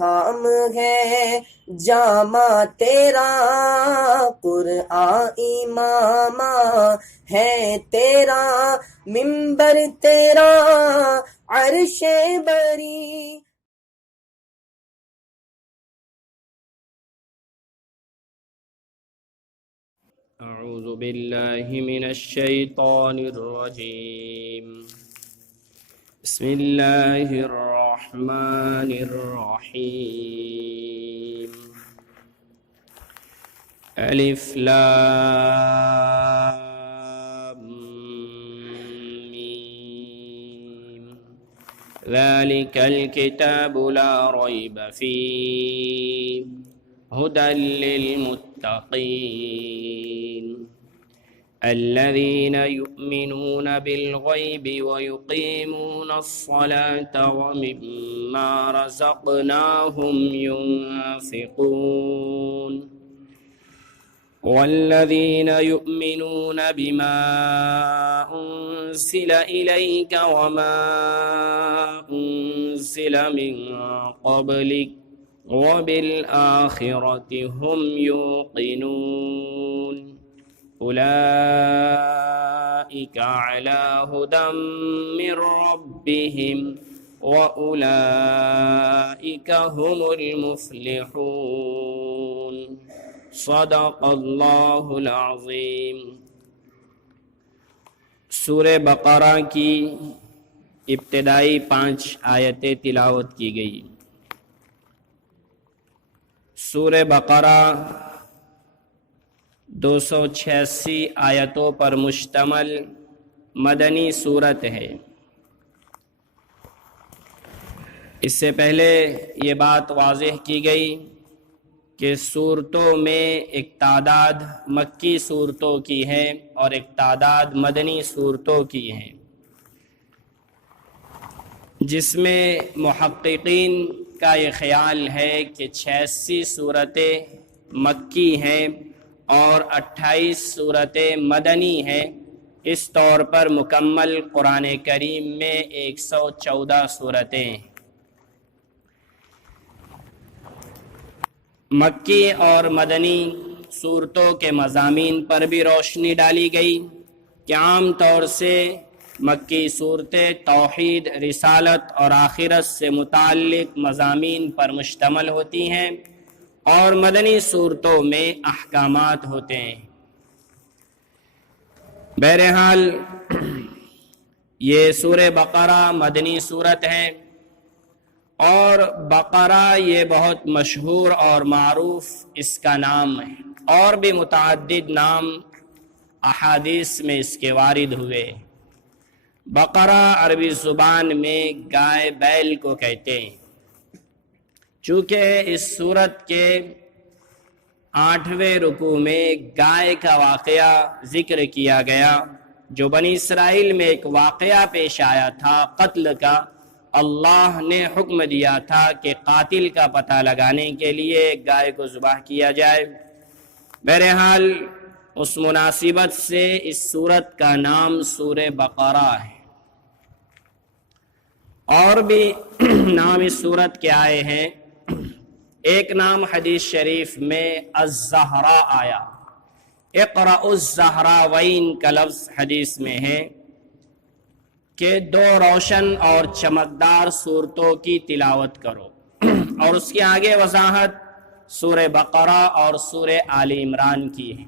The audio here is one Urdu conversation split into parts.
ہم ہے جامع تیرا، قرآن امام ہے تیرا، منبر تیرا عرش بری۔ اعوذ باللہ من الشیطان الرجیم، بسم اللہ الرحمن الرحیم، الف لام میم، ذالک الکتاب لا ریب فیہ ہدی للمتقین الذین یؤمنون بالغیب ویقیمون الصلاة ومما رزقناهم ينفقون والذین یؤمنون بما انزل الیک وما انزل من قبلک وبالآخرة هم يوقنون أولئك على هدى من ربهم وأولئك هم المفلحون صدق اللہ العظیم۔ سورہ بقرہ کی ابتدائی 5 آیتیں تلاوت کی گئی۔ سورہ بقرہ 286 آیتوں پر مشتمل مدنی سورت ہے۔ اس سے پہلے یہ بات واضح کی گئی کہ سورتوں میں ایک تعداد مکی سورتوں کی ہے اور ایک تعداد مدنی سورتوں کی ہے، جس میں محققین کا یہ خیال ہے کہ 86 صورتیں مکی ہیں اور 28 صورتیں مدنی ہیں۔ اس طور پر مکمل قرآن کریم میں 114 صورتیں ہیں۔ مکی اور مدنی صورتوں کے مضامین پر بھی روشنی ڈالی گئی کہ عام طور سے مکی صورتیں توحید، رسالت اور آخرت سے متعلق مضامین پر مشتمل ہوتی ہیں اور مدنی صورتوں میں احکامات ہوتے ہیں۔ بہرحال یہ سورہ بقرہ مدنی صورت ہے اور بقرہ یہ بہت مشہور اور معروف اس کا نام ہے، اور بھی متعدد نام احادیث میں اس کے وارد ہوئے۔ بقرہ عربی زبان میں گائے بیل کو کہتے ہیں۔ چونکہ اس سورت کے 8ویں رکوع میں گائے کا واقعہ ذکر کیا گیا، جو بنی اسرائیل میں ایک واقعہ پیش آیا تھا قتل کا۔ اللہ نے حکم دیا تھا کہ قاتل کا پتہ لگانے کے لیے گائے کو ذبح کیا جائے۔ بہرحال اس مناسبت سے اس سورت کا نام سورہ بقرہ ہے۔ اور بھی نام اس سورت کے آئے ہیں۔ ایک نام حدیث شریف میں الزہرا آیا، اقرأ الزہراوین کا لفظ حدیث میں ہے کہ 2 روشن اور چمکدار صورتوں کی تلاوت کرو، اور اس کے آگے وضاحت سورہ بقرہ اور سورہ آل عمران کی ہے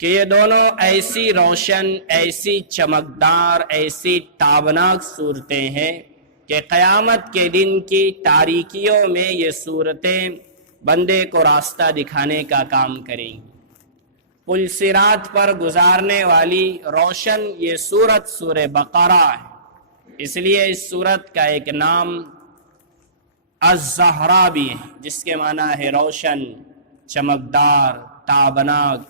کہ یہ دونوں ایسی روشن، ایسی چمکدار، ایسی تابناک صورتیں ہیں کہ قیامت کے دن کی تاریکیوں میں یہ صورتیں بندے کو راستہ دکھانے کا کام کریں گی۔ پل صراط پر گزارنے والی روشن یہ سورت سورہ بقرہ ہے، اس لیے اس سورت کا ایک نام الزہرا بھی ہے، جس کے معنی ہے روشن، چمکدار، تابناک۔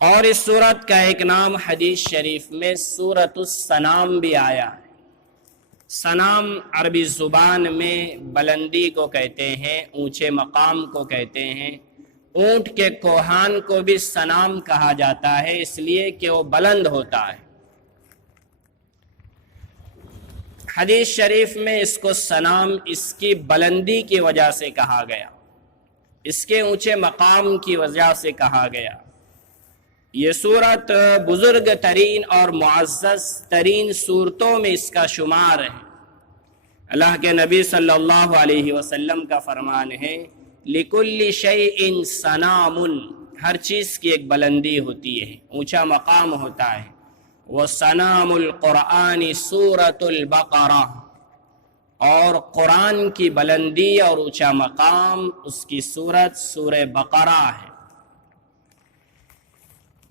اور اس سورت کا ایک نام حدیث شریف میں سورۃ السنام بھی آیا ہے۔ سنام عربی زبان میں بلندی کو کہتے ہیں، اونچے مقام کو کہتے ہیں۔ اونٹ کے کوہان کو بھی سنام کہا جاتا ہے، اس لیے کہ وہ بلند ہوتا ہے۔ حدیث شریف میں اس کو سنام اس کی بلندی کی وجہ سے کہا گیا، اس کے اونچے مقام کی وجہ سے کہا گیا۔ یہ سورت بزرگ ترین اور معزز ترین صورتوں میں اس کا شمار ہے۔ اللہ کے نبی صلی اللہ علیہ وسلم کا فرمان ہے لِكُلِّ شَيْءٍ سَنَامٌ، ہر چیز کی ایک بلندی ہوتی ہے، اونچا مقام ہوتا ہے۔ وَسَنَامُ الْقُرْآنِ سُورَةُ الْبَقَرَةِ، اور قرآن کی بلندی اور اونچا مقام اس کی سورت سورہ بقرہ ہے۔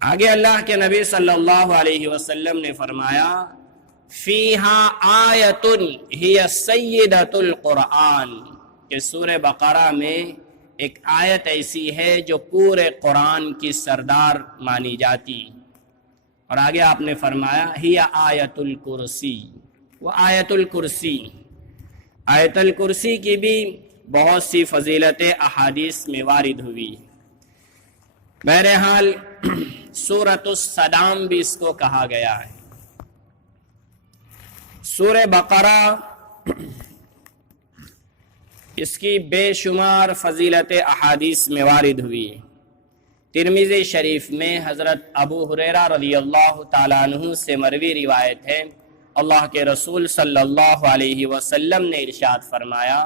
آگے اللہ کے نبی صلی اللہ علیہ وسلم نے فرمایا فیہا آیتٌ ہی سیدۃ القرآن، کہ سورہ بقرہ میں ایک آیت ایسی ہے جو پورے قرآن کی سردار مانی جاتی۔ اور آگے آپ نے فرمایا ہی آیت الکرسی، وہ آیت الکرسی، آیت الکرسی کی بھی بہت سی فضیلتیں احادیث میں وارد ہوئی۔ بہرحال سورۃ السلام بھی اس کو کہا گیا ہے۔ سورہ بقرہ اس کی بے شمار فضیلتیں احادیث میں وارد ہوئی۔ ترمذی شریف میں حضرت ابو ہریرہ رضی اللہ تعالیٰ عنہ سے مروی روایت ہے، اللہ کے رسول صلی اللہ علیہ وسلم نے ارشاد فرمایا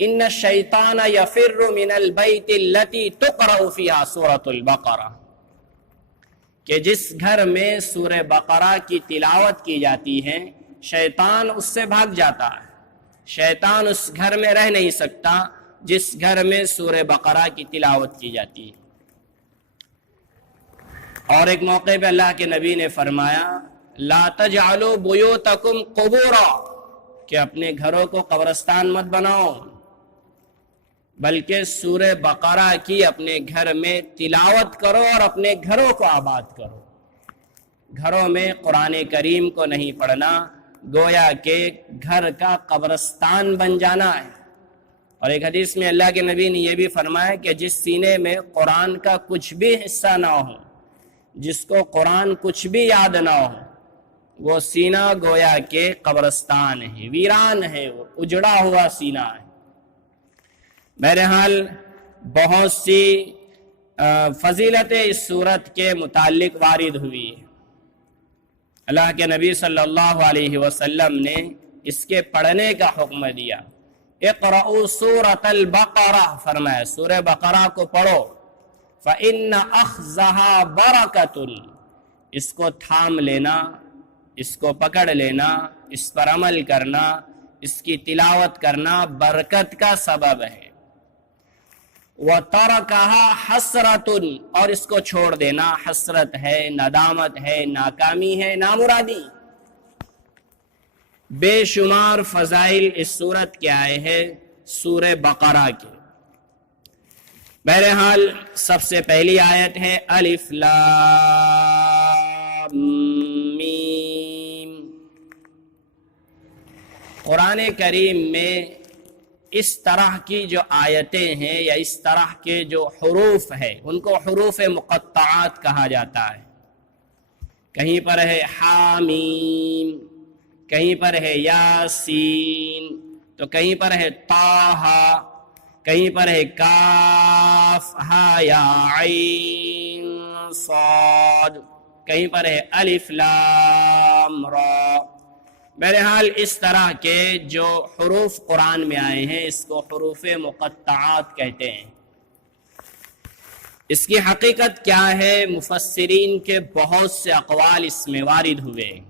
ان الشیطان یفر من البیت التی تقرأ فیہا سورۃ البقرہ، کہ جس گھر میں سورہ بقرہ کی تلاوت کی جاتی ہے شیطان اس سے بھاگ جاتا ہے۔ شیطان اس گھر میں رہ نہیں سکتا جس گھر میں سورہ بقرہ کی تلاوت کی جاتی ہے۔ اور ایک موقع پہ اللہ کے نبی نے فرمایا لا تجعلوا بیوتکم قبورا، کہ اپنے گھروں کو قبرستان مت بناؤ، بلکہ سورہ بقرہ کی اپنے گھر میں تلاوت کرو اور اپنے گھروں کو آباد کرو۔ گھروں میں قرآن کریم کو نہیں پڑھنا گویا کہ گھر کا قبرستان بن جانا ہے۔ اور ایک حدیث میں اللہ کے نبی نے یہ بھی فرمایا کہ جس سینے میں قرآن کا کچھ بھی حصہ نہ ہو، جس کو قرآن کچھ بھی یاد نہ ہو، وہ سینہ گویا کہ قبرستان ہے، ویران ہے، وہ اجڑا ہوا سینہ ہے۔ بہرحال بہت سی فضیلتیں اس صورت کے متعلق وارد ہوئی ہے۔ اللہ کے نبی صلی اللہ علیہ وسلم نے اس کے پڑھنے کا حکم دیا۔ اقرأوا سورۃ البقرہ، فرمایا سورہ بقرہ کو پڑھو، فإن أخذها برکۃ، اس کو تھام لینا، اس کو پکڑ لینا، اس پر عمل کرنا، اس کی تلاوت کرنا برکت کا سبب ہے۔ وَتَرَكَهَا حَسْرَةٌ، اور اس کو چھوڑ دینا حسرت ہے، ندامت ہے، ناکامی ہے، نامرادی۔ بے شمار فضائل اس سورت کے آئے ہیں سورہ بقرہ کے۔ بہرحال سب سے پہلی آیت ہے الف لام میم۔ قرآن کریم میں اس طرح کی جو آیتیں ہیں یا اس طرح کے جو حروف ہیں ان کو حروف مقطعات کہا جاتا ہے۔ کہیں پر ہے حامیم، کہیں پر ہے یاسین، تو کہیں پر ہے طٰہٰ، کہیں پر ہے کاف ہا یا عین صاد، کہیں پر ہے الف لام را۔ بہرحال اس طرح کے جو حروف قرآن میں آئے ہیں اس کو حروف مقطعات کہتے ہیں۔ اس کی حقیقت کیا ہے؟ مفسرین کے بہت سے اقوال اس میں وارد ہوئے،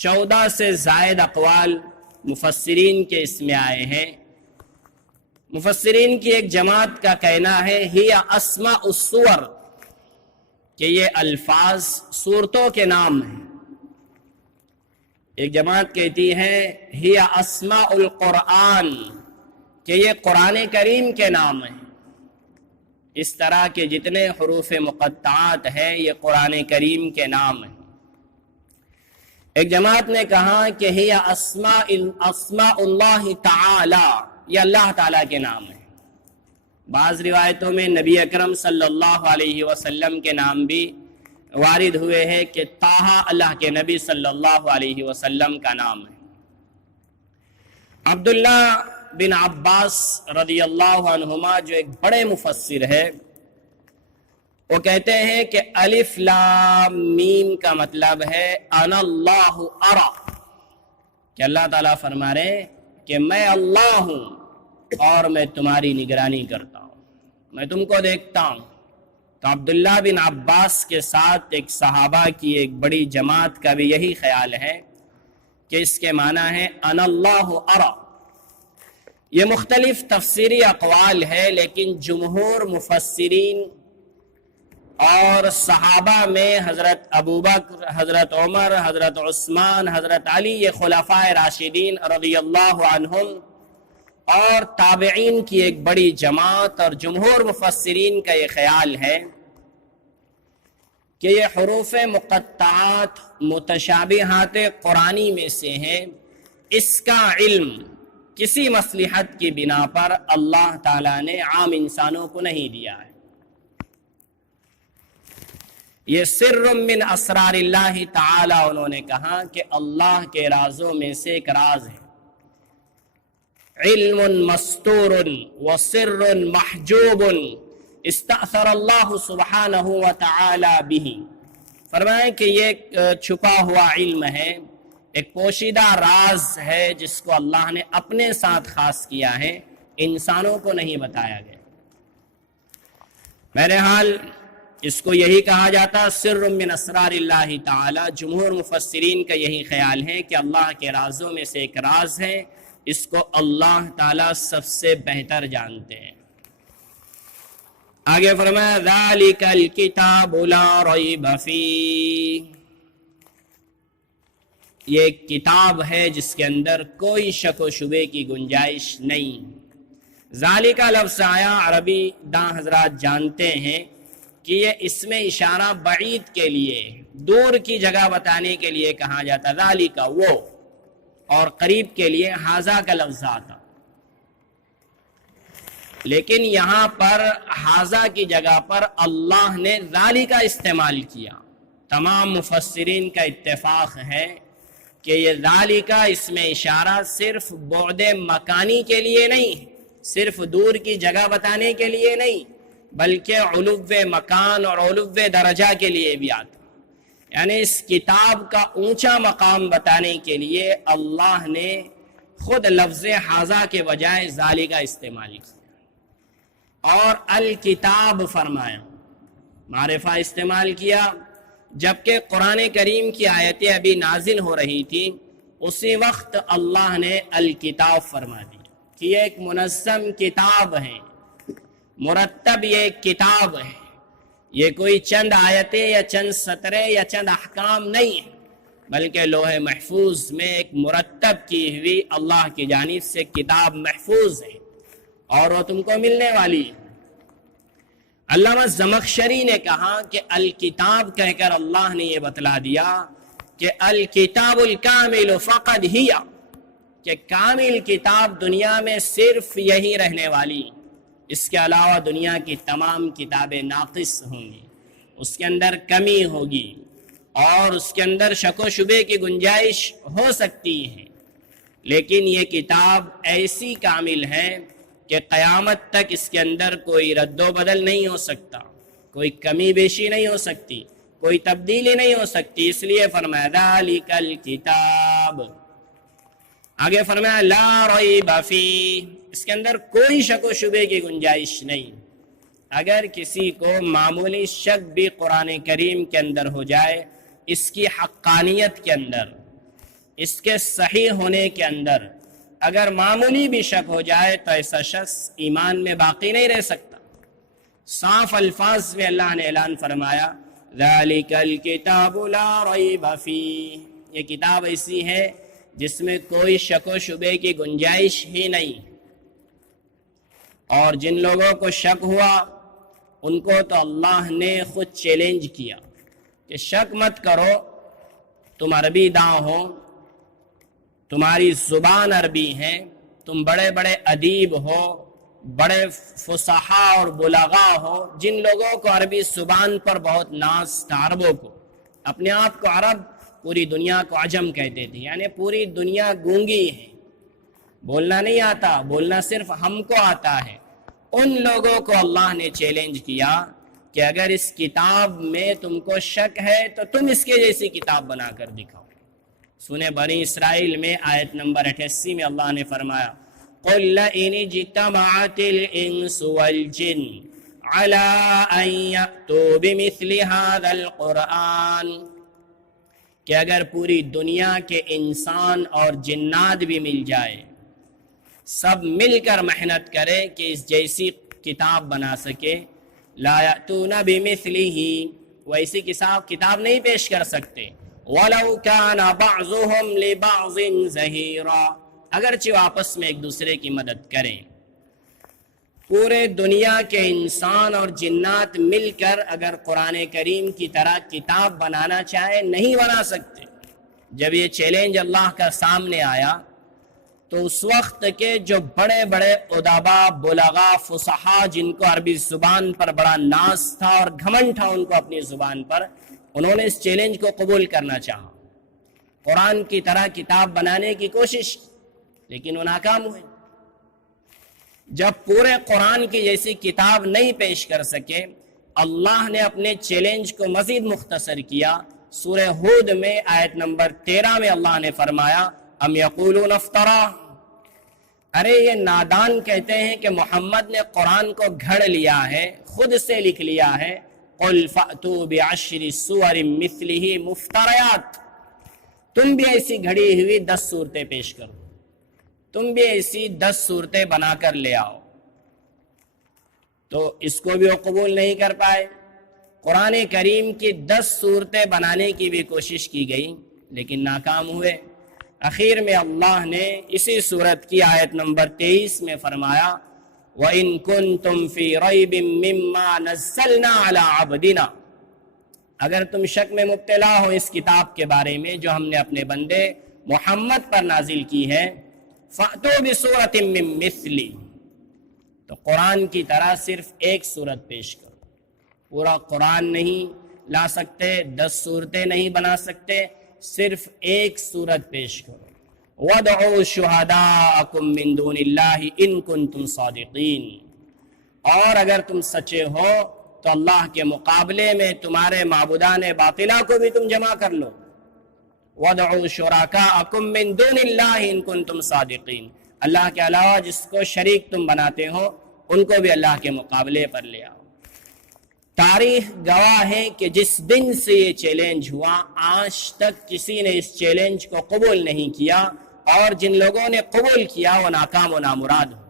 14 سے زائد اقوال مفسرین کے اس میں آئے ہیں۔ مفسرین کی ایک جماعت کا کہنا ہے ہی اسماء السور، کہ یہ الفاظ صورتوں کے نام ہیں۔ ایک جماعت کہتی ہے ہی اسماء القرآن، کہ یہ قرآن کریم کے نام ہیں۔ اس طرح کے جتنے حروف مقطعات ہیں یہ قرآن کریم کے نام ہیں۔ ایک جماعت نے کہا کہ ہی اسماء اللہ تعالی، یہ اللہ تعالیٰ کے نام ہیں۔ بعض روایتوں میں نبی اکرم صلی اللہ علیہ وسلم کے نام بھی وارد ہوئے ہیں کہ طٰہٰ اللہ کے نبی صلی اللہ علیہ وسلم کا نام ہے۔ عبداللہ بن عباس رضی اللہ عنہما جو ایک بڑے مفسر ہے، وہ کہتے ہیں کہ الف لام میم کا مطلب ہے انا اللہ ارا، کہ اللہ تعالیٰ فرما رہے ہیں کہ میں اللہ ہوں اور میں تمہاری نگرانی کرتا ہوں، میں تم کو دیکھتا ہوں۔ تو عبداللہ بن عباس کے ساتھ ایک صحابہ کی ایک بڑی جماعت کا بھی یہی خیال ہے کہ اس کے معنی ہے انا اللہ ارا۔ یہ مختلف تفسیری اقوال ہے، لیکن جمہور مفسرین اور صحابہ میں حضرت ابوبکر، حضرت عمر، حضرت عثمان، حضرت علی، یہ خلفائے راشدین رضی اللہ عنہم اور تابعین کی ایک بڑی جماعت اور جمہور مفسرین کا یہ خیال ہے کہ یہ حروف مقطعات متشابہات قرآنی میں سے ہیں، اس کا علم کسی مصلحت کی بنا پر اللہ تعالیٰ نے عام انسانوں کو نہیں دیا ہے۔ یہ سر من اسرار اللہ تعالی، انہوں نے کہا کہ اللہ کے رازوں میں سے ایک راز ہے، علم مستور و سر محجوب استأثر اللہ سبحانہ وتعالی بہ۔ فرمائیں کہ یہ چھپا ہوا علم ہے، ایک پوشیدہ راز ہے جس کو اللہ نے اپنے ساتھ خاص کیا ہے، انسانوں کو نہیں بتایا گیا۔ بہرحال اس کو یہی کہا جاتا سر من اسرار اللہ تعالی۔ جمہور مفسرین کا یہی خیال ہے کہ اللہ کے رازوں میں سے ایک راز ہے، اس کو اللہ تعالی سب سے بہتر جانتے ہیں۔ آگے فرمایا ذالک الکتاب لا ریب فیہ، یہ ایک کتاب ہے جس کے اندر کوئی شک و شبے کی گنجائش نہیں۔ ذالکہ لفظ آیا، عربی داں حضرات جانتے ہیں کہ یہ اسم اشارہ بعید کے لیے، دور کی جگہ بتانے کے لیے کہا جاتا، ذالکہ وہ، اور قریب کے لیے ھذا کا لفظ آتا، لیکن یہاں پر ھذا کی جگہ پر اللہ نے ذالکہ استعمال کیا۔ تمام مفسرین کا اتفاق ہے کہ یہ ذالکہ اسم اشارہ صرف بعد مکانی کے لیے نہیں، صرف دور کی جگہ بتانے کے لیے نہیں، بلکہ علو مکان اور علو درجہ کے لیے بھی آتا، یعنی اس کتاب کا اونچا مقام بتانے کے لیے اللہ نے خود لفظ ھذا کے بجائے ذالکہ استعمال کیا اور الکتاب فرمایا، معرفہ استعمال کیا، جبکہ قرآن کریم کی آیتیں ابھی نازل ہو رہی تھی، اسی وقت اللہ نے الکتاب فرما دیا کہ یہ ایک منظم کتاب ہے، مرتب یہ ایک کتاب ہے، یہ کوئی چند آیتیں یا چند سطریں یا چند احکام نہیں ہے، بلکہ لوح محفوظ میں ایک مرتب کی ہوئی اللہ کی جانب سے کتاب محفوظ ہے اور وہ تم کو ملنے والی ہے۔ علامہ زمخشری نے کہا کہ الکتاب کہہ کر اللہ نے یہ بتلا دیا کہ الکتاب الکامل فقط ہی، کہ کامل کتاب دنیا میں صرف یہی رہنے والی، اس کے علاوہ دنیا کی تمام کتابیں ناقص ہوں گی، اس کے اندر کمی ہوگی اور اس کے اندر شک و شبے کی گنجائش ہو سکتی ہے، لیکن یہ کتاب ایسی کامل ہے کہ قیامت تک اس کے اندر کوئی رد و بدل نہیں ہو سکتا، کوئی کمی بیشی نہیں ہو سکتی، کوئی تبدیلی نہیں ہو سکتی، اس لیے فرمایا ذالک الکتاب۔ آگے فرمایا لا ریب فیہ، اس کے اندر کوئی شک و شبے کی گنجائش نہیں۔ اگر کسی کو معمولی شک بھی قرآن کریم کے اندر ہو جائے، اس کی حقانیت کے اندر، اس کے صحیح ہونے کے اندر اگر معمولی بھی شک ہو جائے تو ایسا شخص ایمان میں باقی نہیں رہ سکتا۔ صاف الفاظ میں اللہ نے اعلان فرمایا ذالک الکتاب لا ریب فیہ، یہ کتاب ایسی ہے جس میں کوئی شک و شبے کی گنجائش ہی نہیں، اور جن لوگوں کو شک ہوا ان کو تو اللہ نے خود چیلنج کیا کہ شک مت کرو، تم عربی داں ہو، تمہاری زبان عربی ہے، تم بڑے بڑے ادیب ہو، بڑے فصحا اور بلغا ہوں، جن لوگوں کو عربی زبان پر بہت ناز تھا، عربوں کو، اپنے آپ کو عرب، پوری دنیا کو عجم کہتے تھے، یعنی پوری دنیا گونگی ہے، بولنا نہیں آتا، بولنا صرف ہم کو آتا ہے۔ ان لوگوں کو اللہ نے چیلنج کیا کہ اگر اس کتاب میں تم کو شک ہے تو تم اس کے جیسی کتاب بنا کر دکھاؤ۔ سنیں بنی اسرائیل میں آیت نمبر 88 میں اللہ نے فرمایا قُلْ لَئِنِ اجْتَمَعَتِ الْإِنسُ وَالْجِنُّ عَلَىٰ أَن يَأْتُوا بِمِثْلِ هَٰذَا الْقُرْآنِ، کہ اگر پوری دنیا کے انسان اور جنات بھی مل جائے، سب مل کر محنت کرے کہ اس جیسی کتاب بنا سکے، لا یأتون بمثلہ، وہ ایسی کتاب نہیں پیش کر سکتے، وَلَوْ كَانَ بَعْضُهُمْ لِبَعْضٍ ظَهِيرًا، اگرچہ وہ آپس میں ایک دوسرے کی مدد کریں۔ پورے دنیا کے انسان اور جنات مل کر اگر قرآن کریم کی طرح کتاب بنانا چاہے، نہیں بنا سکتے۔ جب یہ چیلنج اللہ کا سامنے آیا تو اس وقت کے جو بڑے بڑے ادبا، بلغا، فصحا، جن کو عربی زبان پر بڑا ناز تھا اور گھمنڈ تھا ان کو اپنی زبان پر، انہوں نے اس چیلنج کو قبول کرنا چاہا، قرآن کی طرح کتاب بنانے کی کوشش کی، لیکن وہ ناکام ہوئے۔ جب پورے قرآن کی جیسی کتاب نہیں پیش کر سکے، اللہ نے اپنے چیلنج کو مزید مختصر کیا۔ سورہ ہود میں آیت نمبر 13 میں اللہ نے فرمایا ام یقولون افترا، ارے یہ نادان کہتے ہیں کہ محمد نے قرآن کو گھڑ لیا ہے، خود سے لکھ لیا ہے، قل فأتوا بعشر سور مثلہ مفتریات، تم بھی ایسی گھڑی ہوئی 10 صورتیں پیش کرو، تم بھی ایسی 10 صورتیں بنا کر لے آؤ۔ تو اس کو بھی وہ قبول نہیں کر پائے۔ قرآن کریم کی 10 صورتیں بنانے کی بھی کوشش کی گئی لیکن ناکام ہوئے۔ اخیر میں اللہ نے اسی صورت کی آیت نمبر 23 میں فرمایا وَإِن كُنتُمْ فِي رَيْبٍ مِّمَّا نَزَّلْنَا عَلَىٰ عَبْدِنَا، اگر تم شک میں مبتلا ہو اس کتاب کے بارے میں جو ہم نے اپنے بندے محمد پر نازل کی ہے، فَأْتُوا بِسُورَةٍ مِّن مِّثْلِهِ، تو قرآن کی طرح صرف ایک صورت پیش کرو۔ پورا قرآن نہیں لا سکتے، 10 صورتیں نہیں بنا سکتے، صرف ایک صورت پیش کرو۔ وَادْعُوا شُهَدَاءَكُم مِّن دُونِ اللَّهِ إِن كُنتُمْ صَادِقِينَ، اور اگر تم سچے ہو تو اللہ کے مقابلے میں تمہارے معبودان باطلہ کو بھی تم جمع کر لو۔ وَادْعُوا شُرَكَاءَكُم مِّن دُونِ اللَّهِ إِن كُنتُمْ صَادِقِينَ، اللہ کے علاوہ جس کو شریک تم بناتے ہو ان کو بھی اللہ کے مقابلے پر لے آؤ۔ تاریخ گواہ ہے کہ جس دن سے یہ چیلنج ہوا آج تک کسی نے اس چیلنج کو قبول نہیں کیا، اور جن لوگوں نے قبول کیا وہ ناکام و نامراد ہو،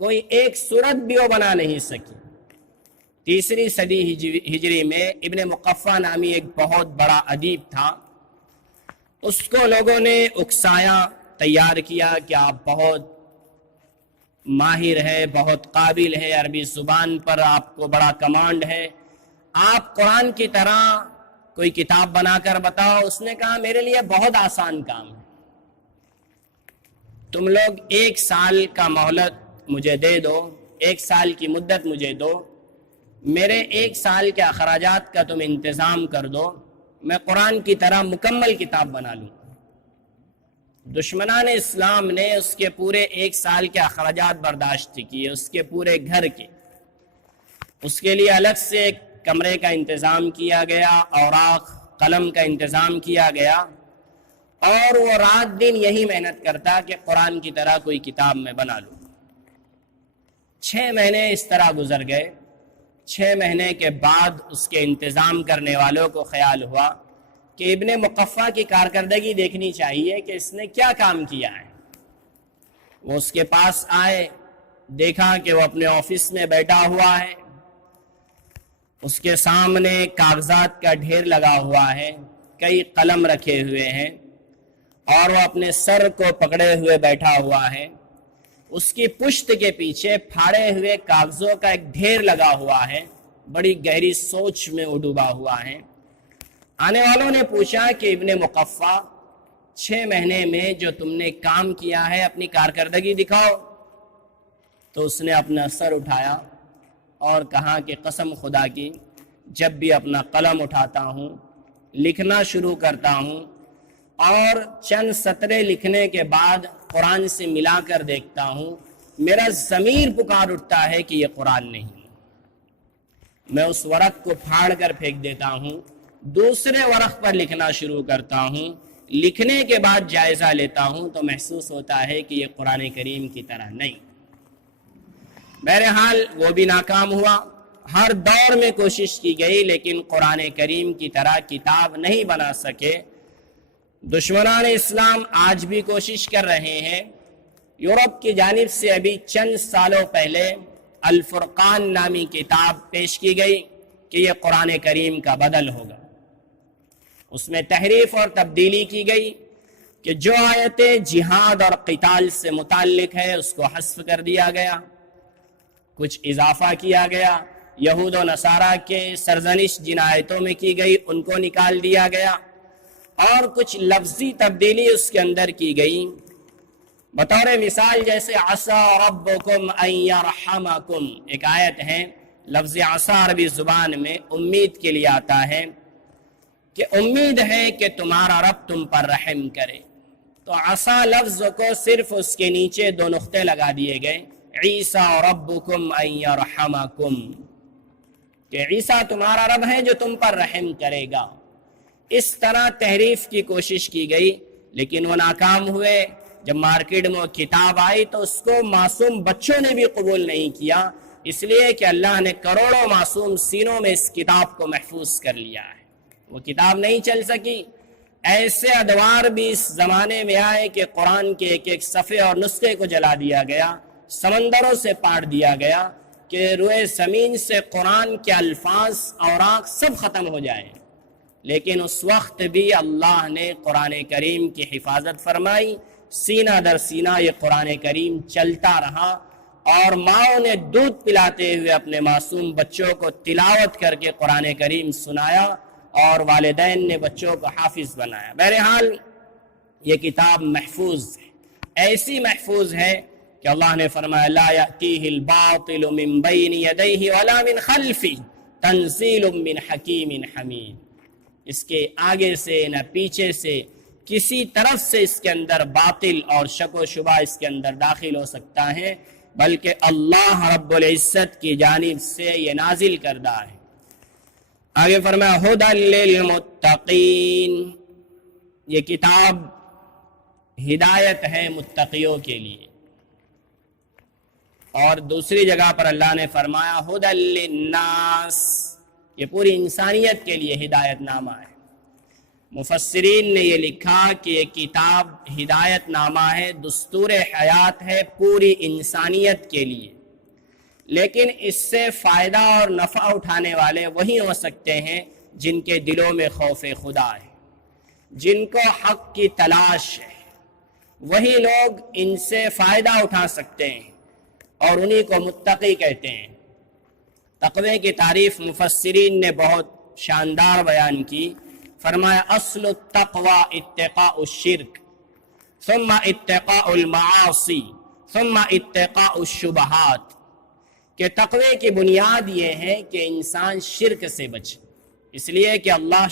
کوئی ایک صورت بھی وہ بنا نہیں سکی۔ 3 صدی ہجری میں ابن مقفع نامی ایک بہت بڑا ادیب تھا، اس کو لوگوں نے اکسایا، تیار کیا کہ آپ بہت ماہر ہے، بہت قابل ہے، عربی زبان پر آپ کو بڑا کمانڈ ہے، آپ قرآن کی طرح کوئی کتاب بنا کر بتاؤ۔ اس نے کہا میرے لیے بہت آسان کام ہے، تم لوگ 1 سال کا مہلت مجھے دے دو، 1 سال کی مدت مجھے دو، میرے 1 سال کے اخراجات کا تم انتظام کر دو، میں قرآن کی طرح مکمل کتاب بنا لوں۔ دشمنان اسلام نے اس کے پورے 1 سال کے اخراجات برداشت کیے، اس کے پورے گھر کے، اس کے لیے الگ سے ایک کمرے کا انتظام کیا گیا، اوراق قلم کا انتظام کیا گیا، اور وہ رات دن یہی محنت کرتا کہ قرآن کی طرح کوئی کتاب میں بنا لوں۔ 6 مہینے اس طرح گزر گئے۔ 6 مہینے کے بعد اس کے انتظام کرنے والوں کو خیال ہوا کہ ابن مقفع کی کارکردگی دیکھنی چاہیے کہ اس نے کیا کام کیا ہے۔ وہ اس کے پاس آئے، دیکھا کہ وہ اپنے آفس میں بیٹھا ہوا ہے، اس کے سامنے کاغذات کا ڈھیر لگا ہوا ہے، کئی قلم رکھے ہوئے ہیں، اور وہ اپنے سر کو پکڑے ہوئے بیٹھا ہوا ہے۔ اس کی پشت کے پیچھے پھاڑے ہوئے کاغذوں کا ایک ڈھیر لگا ہوا ہے، بڑی گہری سوچ میں وہ ڈوبا ہوا ہے۔ آنے والوں نے پوچھا کہ ابن مقفع 6 مہینے میں جو تم نے کام کیا ہے اپنی کارکردگی دکھاؤ۔ تو اس نے اپنا سر اٹھایا اور کہا کہ قسم خدا کی، جب بھی اپنا قلم اٹھاتا ہوں، لکھنا شروع کرتا ہوں اور چند سطرے لکھنے کے بعد قرآن سے ملا کر دیکھتا ہوں، میرا ضمیر پکار اٹھتا ہے کہ یہ قرآن نہیں۔ میں اس ورق کو پھاڑ کر پھینک دیتا ہوں، دوسرے ورق پر لکھنا شروع کرتا ہوں، لکھنے کے بعد جائزہ لیتا ہوں تو محسوس ہوتا ہے کہ یہ قرآن کریم کی طرح نہیں۔ بہرحال وہ بھی ناکام ہوا، ہر دور میں کوشش کی گئی لیکن قرآن کریم کی طرح کتاب نہیں بنا سکے۔ دشمنان اسلام آج بھی کوشش کر رہے ہیں۔ یورپ کی جانب سے ابھی چند سالوں پہلے الفرقان نامی کتاب پیش کی گئی کہ یہ قرآن کریم کا بدل ہوگا۔ اس میں تحریف اور تبدیلی کی گئی کہ جو آیتیں جہاد اور قتال سے متعلق ہے اس کو حذف کر دیا گیا، کچھ اضافہ کیا گیا، یہود و نصارہ کے سرزنش جن آیتوں میں کی گئی ان کو نکال دیا گیا، اور کچھ لفظی تبدیلی اس کے اندر کی گئی۔ بطور مثال جیسے عسى ربكم ان يرحمكم ایک آیت ہے، لفظ عسى عربی زبان میں امید کے لیے آتا ہے کہ امید ہے کہ تمہارا رب تم پر رحم کرے، تو عسى لفظ کو صرف اس کے نیچے دو نقطے لگا دیے گئے، عیسیٰ ربکم ان یرحمکم، کہ عیسیٰ تمہارا رب ہے جو تم پر رحم کرے گا۔ اس طرح تحریف کی کوشش کی گئی لیکن وہ ناکام ہوئے۔ جب مارکیٹ میں وہ کتاب آئی تو اس کو معصوم بچوں نے بھی قبول نہیں کیا، اس لیے کہ اللہ نے کروڑوں معصوم سینوں میں اس کتاب کو محفوظ کر لیا ہے، وہ کتاب نہیں چل سکی۔ ایسے ادوار بھی اس زمانے میں آئے کہ قرآن کے ایک ایک صفحے اور نسخے کو جلا دیا گیا، سمندروں سے پاٹ دیا گیا کہ روئے زمین سے قرآن کے الفاظ اوراق سب ختم ہو جائیں، لیکن اس وقت بھی اللہ نے قرآن کریم کی حفاظت فرمائی، سینہ در سینہ یہ قرآن کریم چلتا رہا، اور ماؤں نے دودھ پلاتے ہوئے اپنے معصوم بچوں کو تلاوت کر کے قرآن کریم سنایا، اور والدین نے بچوں کو حافظ بنایا۔ بہرحال یہ کتاب محفوظ ہے، ایسی محفوظ ہے کہ اللہ نے فرمایا لا یأتیہ الباطل من بین یدیہ ولا من خلفہ تنزیل من حکیم حمید، اس کے آگے سے نہ پیچھے سے کسی طرف سے اس کے اندر باطل اور شک و شبہ اس کے اندر داخل ہو سکتا ہے، بلکہ اللہ رب العزت کی جانب سے یہ نازل کردہ ہے۔ آگے فرمایا ھدی للمتقین، یہ کتاب ہدایت ہے متقیوں کے لیے۔ اور دوسری جگہ پر اللہ نے فرمایا ھدی للناس، یہ پوری انسانیت کے لیے ہدایت نامہ ہے۔ مفسرین نے یہ لکھا کہ یہ کتاب ہدایت نامہ ہے، دستور حیات ہے پوری انسانیت کے لیے، لیکن اس سے فائدہ اور نفع اٹھانے والے وہی ہو سکتے ہیں جن کے دلوں میں خوف خدا ہے، جن کو حق کی تلاش ہے، وہی لوگ ان سے فائدہ اٹھا سکتے ہیں، اور انہی کو متقی کہتے ہیں۔ تقوی کی تعریف مفسرین نے بہت شاندار بیان کی، فرمایا اصل التقوی اتقاء الشرک ثم اتقاء المعاصی ثم اتقاء الشبہات، کہ تقوی کی بنیاد یہ ہے کہ انسان شرک سے بچے، اس لیے کہ اللہ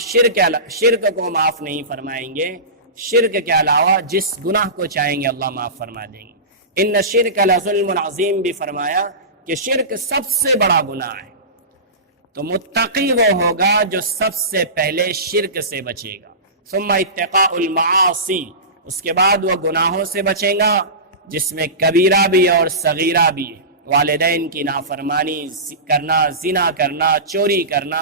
شرک کو معاف نہیں فرمائیں گے، شرک کے علاوہ جس گناہ کو چاہیں گے اللہ معاف فرما دیں گے۔ ان الشرک لظلم عظیم بھی فرمایا کہ شرک سب سے بڑا گناہ ہے، تو متقی وہ ہوگا جو سب سے پہلے شرک سے بچے گا، ثم اتقاء المعاصی، اس کے بعد وہ گناہوں سے بچے گا جس میں کبیرہ بھی اور صغیرہ بھی ہے، والدین کی نافرمانی کرنا، زنا کرنا، چوری کرنا،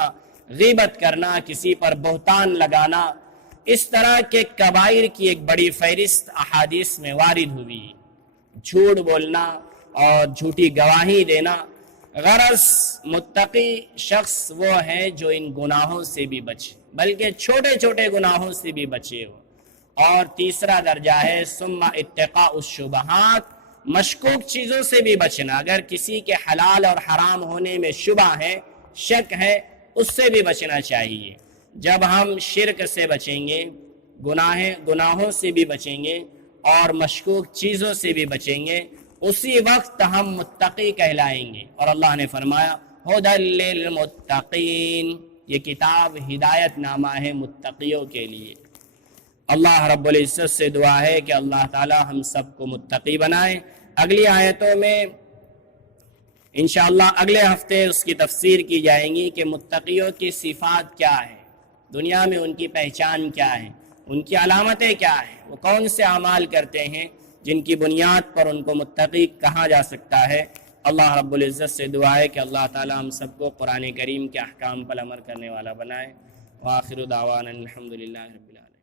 غیبت کرنا، کسی پر بہتان لگانا، اس طرح کے کبائر کی ایک بڑی فہرست احادیث میں وارد ہوئی، جھوٹ بولنا اور جھوٹی گواہی دینا۔ غرض متقی شخص وہ ہے جو ان گناہوں سے بھی بچے، بلکہ چھوٹے چھوٹے گناہوں سے بھی بچے ہو۔ اور تیسرا درجہ ہے ثم اتقاء الشبہات، مشکوک چیزوں سے بھی بچنا، اگر کسی کے حلال اور حرام ہونے میں شبہ ہے، شک ہے، اس سے بھی بچنا چاہیے۔ جب ہم شرک سے بچیں گے، گناہوں سے بھی بچیں گے اور مشکوک چیزوں سے بھی بچیں گے، اسی وقت ہم متقی کہلائیں گے۔ اور اللہ نے فرمایا ھدی للمتقین، یہ کتاب ہدایت نامہ ہے متقیوں کے لیے۔ اللہ رب العزت سے دعا ہے کہ اللہ تعالی ہم سب کو متقی بنائے۔ اگلی آیتوں میں انشاءاللہ اگلے ہفتے اس کی تفسیر کی جائیں گی کہ متقیوں کی صفات کیا ہے، دنیا میں ان کی پہچان کیا ہے، ان کی علامتیں کیا ہیں، وہ کون سے اعمال کرتے ہیں جن کی بنیاد پر ان کو متقی کہا جا سکتا ہے۔ اللہ رب العزت سے دعا ہے کہ اللہ تعالی ہم سب کو قرآن کریم کے احکام پر عمل کرنے والا بنائے۔ وآخر دعوانا الحمدللہ رب العالمین۔